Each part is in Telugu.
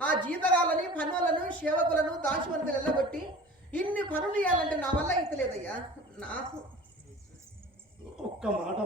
ఆ జీతగాళ్ళని పనులను సేవకులను దాశువనకు వెళ్ళగొట్టి ఇన్ని పనులు ఇవ్వాలంటే నా వల్ల ఇతలేదయ్యా నాకు ఒక్క మాట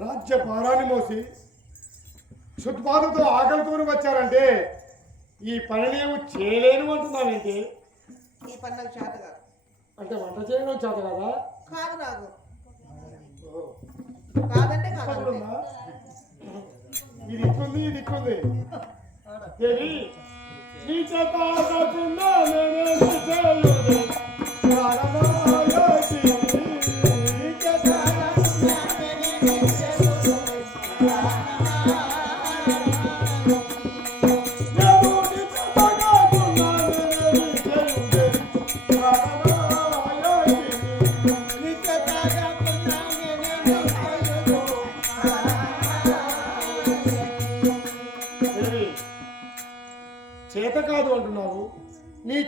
రాజ్య భారాన్ని మోసి చుట్టుపాటుతో ఆకలితోని వచ్చారంటే ఈ పనులేమో చేయలేను అంటున్నావేంటి? ఈ పనులకు చేత కాదు. అంటే వంట చేయడం చేత కదా? కాదు నాకు. కాదంటే కాదు ఇది ఇక్కుంది ఇది ఇక్కుంది దేవి నీ చేత ఆగకుండా నేనేమి చేయలేదు. ప్రాణమాయోగి, నీ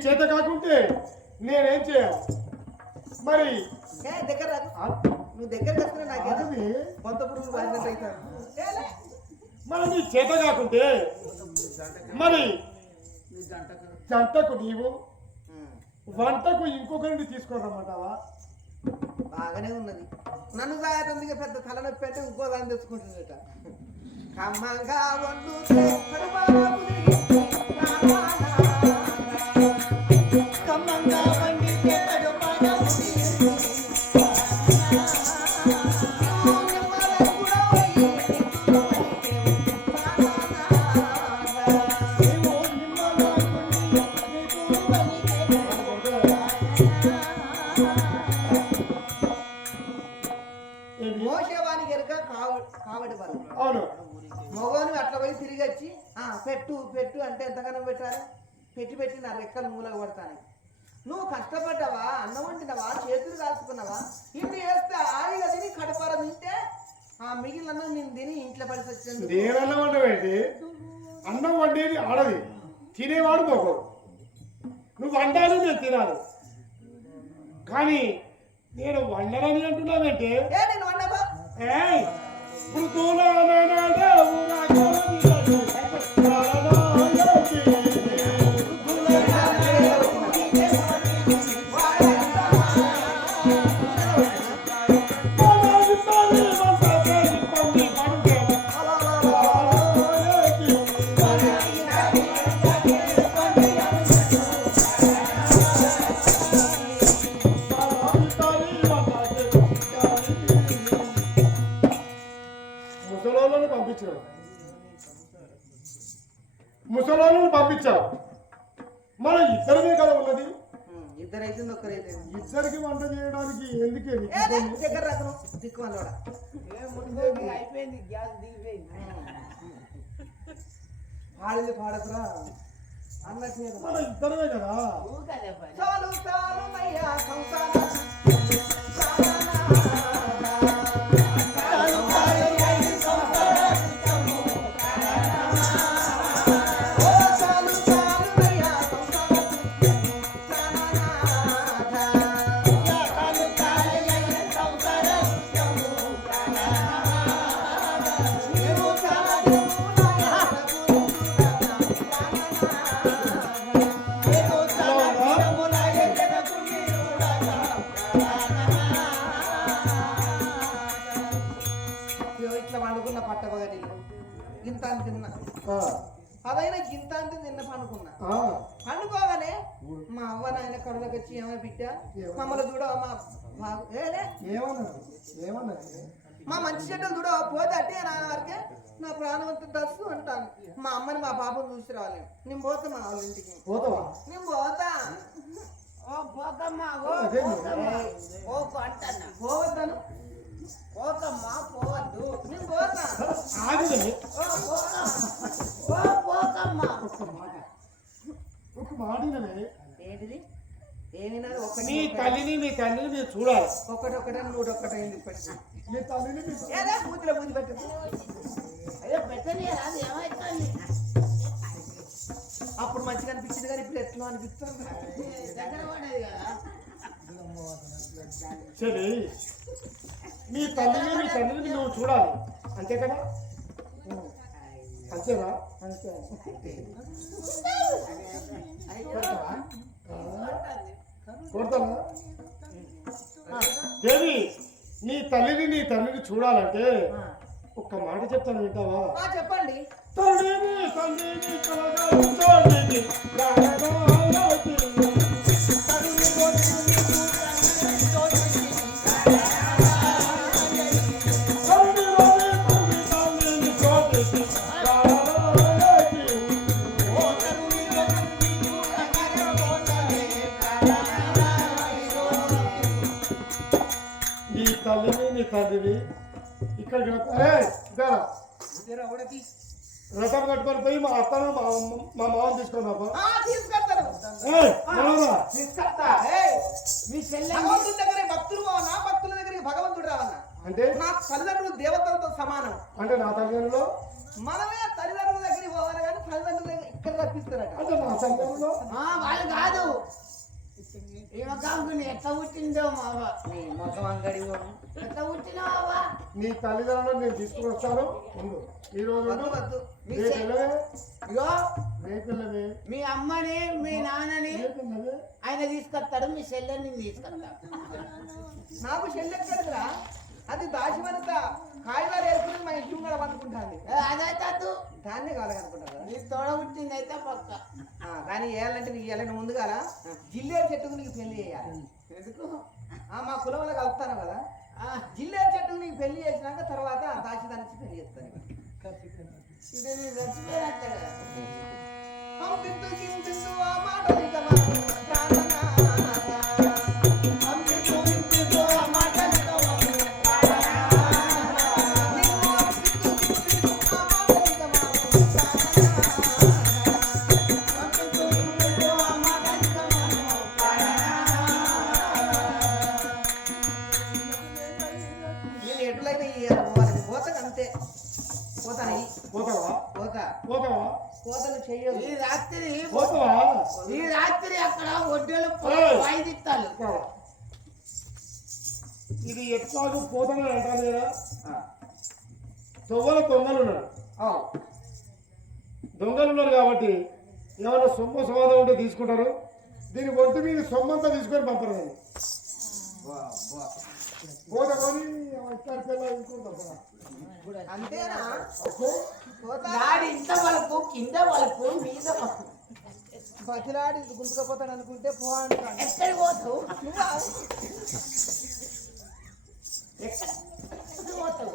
చేత కాకుంటే నేనేం చేయాలి మరి ఏ దగ్గర నువ్వు. మరి నీ చేత కాకుంటే మరి జంటకు నీవు వంటకు ఇంకొకరిని తీసుకొని రమ్మంటావా బాగానే ఉన్నది. నన్ను సాగుతుంది పెద్ద తలనొప్పి అంటే ఇంకో దాన్ని తెచ్చుకుంటుందట. కమ్మంగా వండు మోసేవానికి ఎరుక కావ కావడి బలం అవును. మగవాని అట్లా పోయి తిరిగి వచ్చి ఆ పెట్టు పెట్టు అంటే ఎంతగానో పెట్టాలి? పెట్టి పెట్టి నా రెక్కలు మూలకు పడతాను నువ్వు కష్టపడ్డావా? అన్నం వండినవా? చేతులు కాల్చుకున్నావా? ఇన్ని వేస్తే ఆయిగా తిని కడపార తింటే ఆ మిగిలిన అన్నం నేను తిని ఇంట్లో పడి వచ్చింది నేనన్నం వండవేంటి అన్నం వండేది ఆడది. తినేవాడు మొగడు. నువ్వు వండాలి నేను తినాలి. కానీ నేను వండనని అంటున్నావేంటి ఏ దగ్గర రకం దిక్కు వాళ్ళోడ అయిపోయింది గ్యాస్ దిగిపోయింది. పాడింది పాడకురా. అన్నట్టు నేను మన ఇద్దరమే కదా? చాలు చాలు సంసార. మా అవ్వ నాయన కరుణకు వచ్చి ఏమై బిడ్డ? మమ్మల్ని చూడ మా మా మంచి చెడ్డలు చూడ పోతే అట్టే నాన్న వరకే నా ప్రాణం అంతా దస్సు అంటాను. మా అమ్మని మా పాపను చూసి రావాలి నేను పోతా మా వాళ్ళ ఇంటికి. పోతావా? నేను పోతా. ఓ పోకమ్మా ఓ ఓ అంటన్నా పోవద్దాను. పోకమ్మా పోవద్దు. నేను పోతా. ఓ పోకమ్మా ఓ పోకమ్మా ఒక్క మాట ఒక మాడినవే ఏంటిది ఏమినా ఒకటి నీ తల్లిని నీ తండ్రిని మీరు చూడాలి. ఒకటి ఒకటి నూట ఒకటి నీ తల్లిని నీ ఏలే మూతిలో మూతి పెట్టు అయ్యో పెట్టని అది ఏమైతుంది? అప్పుడు మంచిగా అనిపించింది కానీ ఇప్పుడు ఎట్లా అనిపిస్తుంది? దగ్గర పడేది కదా. సరే. నీ తల్లిని నీ తండ్రిని నువ్వు చూడాలి. అంతే కదా? అంతేనా అంతే. కొడతానా దేవి నీ తల్లిని నీ తండ్రిని చూడాలంటే. ఒక్క మాట చెప్తాను వింటావా? ఆ, చెప్పండి. తల్లిని తండ్రిని ఏయ్, నడవరా. తీసుకొస్తా. ఏయ్, మీ చెల్లె భగవంతుడి దగ్గర భక్తులు పోవన్నా భక్తుల దగ్గరికి భగవంతుడు రావన్నా. అంటే? నా తల్లిదండ్రులు దేవతలతో సమానం. అంటే నా తల్లిదండ్రులు? మనమే తల్లిదండ్రుల దగ్గరికి పోవాలి కానీ తల్లిదండ్రుల దగ్గర ఇక్కడ రప్పిస్తారట అంటే నా తల్లిదండ్రులు? ఆ, వాళ్ళు కాదు. ఈమె కాకుండా ఎట్లా పుట్టిందో మావ? నీ మొఖం అంగడి ఎట్లా పుట్టినావా? నీ తల్లిదండ్రులు నేను తీసుకుని వస్తాను. ఉండు. ఈ రోజు వద్దు వద్దు. మీ చె- ఇగో అమ్మని మీ నాన్నని ఆయన తీసుకొస్తాడు మీ చెల్లెని తీసుకొస్తా నాకు చెల్లెక్కడరా అది దాచివనంత కాగితాలు వేసుకుని మా ఇంటి పండుకుంటాను ఏ, అదైతే వద్దు. దాన్నే కావాలనుకుంటారు కదా నీ తోడ పుట్టింది అయితే పక్క కానీ వేయాలంటే నీకు వేయాలని ముందుగా జిల్లేరు చెట్టుకు నీకు పెళ్ళి చేయాలి. ఎందుకు? ఆ, మా కులంలో కలుపుతాను కదా. ఆ, జిల్లేరు చెట్టుకు నీకు పెళ్ళి చేసినాక తర్వాత దాచిదానికి పెళ్ళి చేస్తాను ఇది చచ్చిపోయినట్టే కదా. అక్కడ ఒడ్డెలు పోతావా? ఇది ఎట్లాగూ పోతానని అంటాను కదా. తొవ్వల దొంగలు ఉన్నారు. దొంగలు ఉన్నారు కాబట్టి ఏమైనా సొమ్ము సమాధం ఉంటే తీసుకుంటారు. దీని ఒంటి మీద సొమ్మంతా తీసుకొని పంపరు. అంతేనా అబ్బో, పోతా నాడి ఇంత వలుపు కింద వలుపు మీద వలుపు. బతిలాడి గుంతుకపోతాను అనుకుంటే పో అంటాను? ఎక్కడ? పోతావు?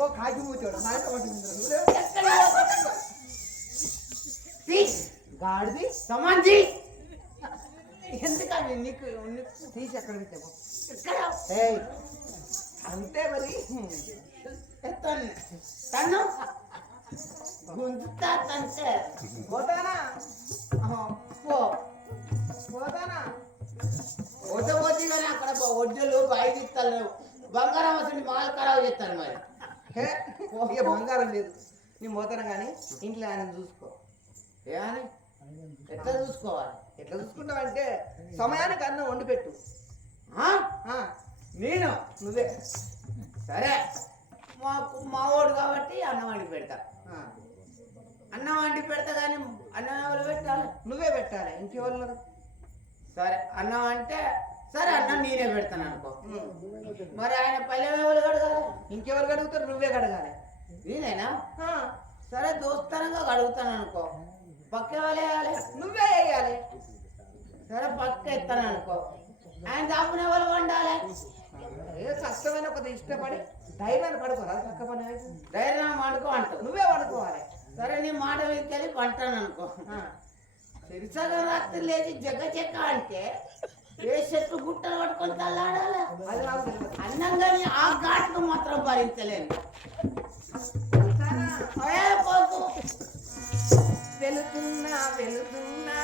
ఓ కాకి మూచాడు నాయన పట్టి నువ్వు ఎక్కడికి పోతావు? తీ. గాడిది? సమాంజి ఎందుకని నీకు తీసి ఎక్కడ అంతే మరి. ఎత్తాను. తను గుంజుతా తంటే పోతానా? ఇస్తారు బంగారం అసలు మాల్ ఖరాబ్ చేస్తారు మరి. ఇక బంగారం లేదు. నేను పోతాను కానీ ఇంట్లో ఆయన చూసుకో. ఏమని ఎట్లా చూసుకోవాలి? ఎట్లా చూసుకుంటావంటే సమయానికి అన్నం వండి పెట్టు. నేను? నువ్వే? సరే. మా మావోడు కాబట్టి అన్నం వండి పెడతా. అన్నం వండి పెడతా కానీ అన్నం ఎవరు పెట్టాలి? నువ్వే పెట్టాలి. ఇంకెవరు? సరే. అన్నం అంటే సరే అన్నం నేనే పెడతాను అనుకో. మరి ఆయన పల్లెం ఎవరు కడగాలి? ఇంకెవరు కడుగుతారు? నువ్వే కడగాలి. నేనేనా? సరే దోస్తనంగా కడుగుతాను అనుకో. పక్క వాళ్ళే వేయాలి? నువ్వే వేయాలి. సరే పక్క ఎత్తాను అనుకో. ఆయన దాపునే వాళ్ళు వండాలి? ఏ కష్టమైన కొద్ది ఇష్టపడి ధైర్యాన్ని పడుకోరా? చక్క పని. ధైర్యం వండుకో అంటావు నువ్వే పడుకోవాలి సరే నీ మాట వీకెళ్ళి వంటాను అనుకో. సరిసగం రాత్రి లేచి జగ్గ చెక్క అంటే ఏ చెట్టు గుట్టలు పట్టుకొని తల్లాడాలి అన్నం కానీ ఆ ఘాటుకు మాత్రం భరించలేను. వెళుతున్నా వెళుతున్నా.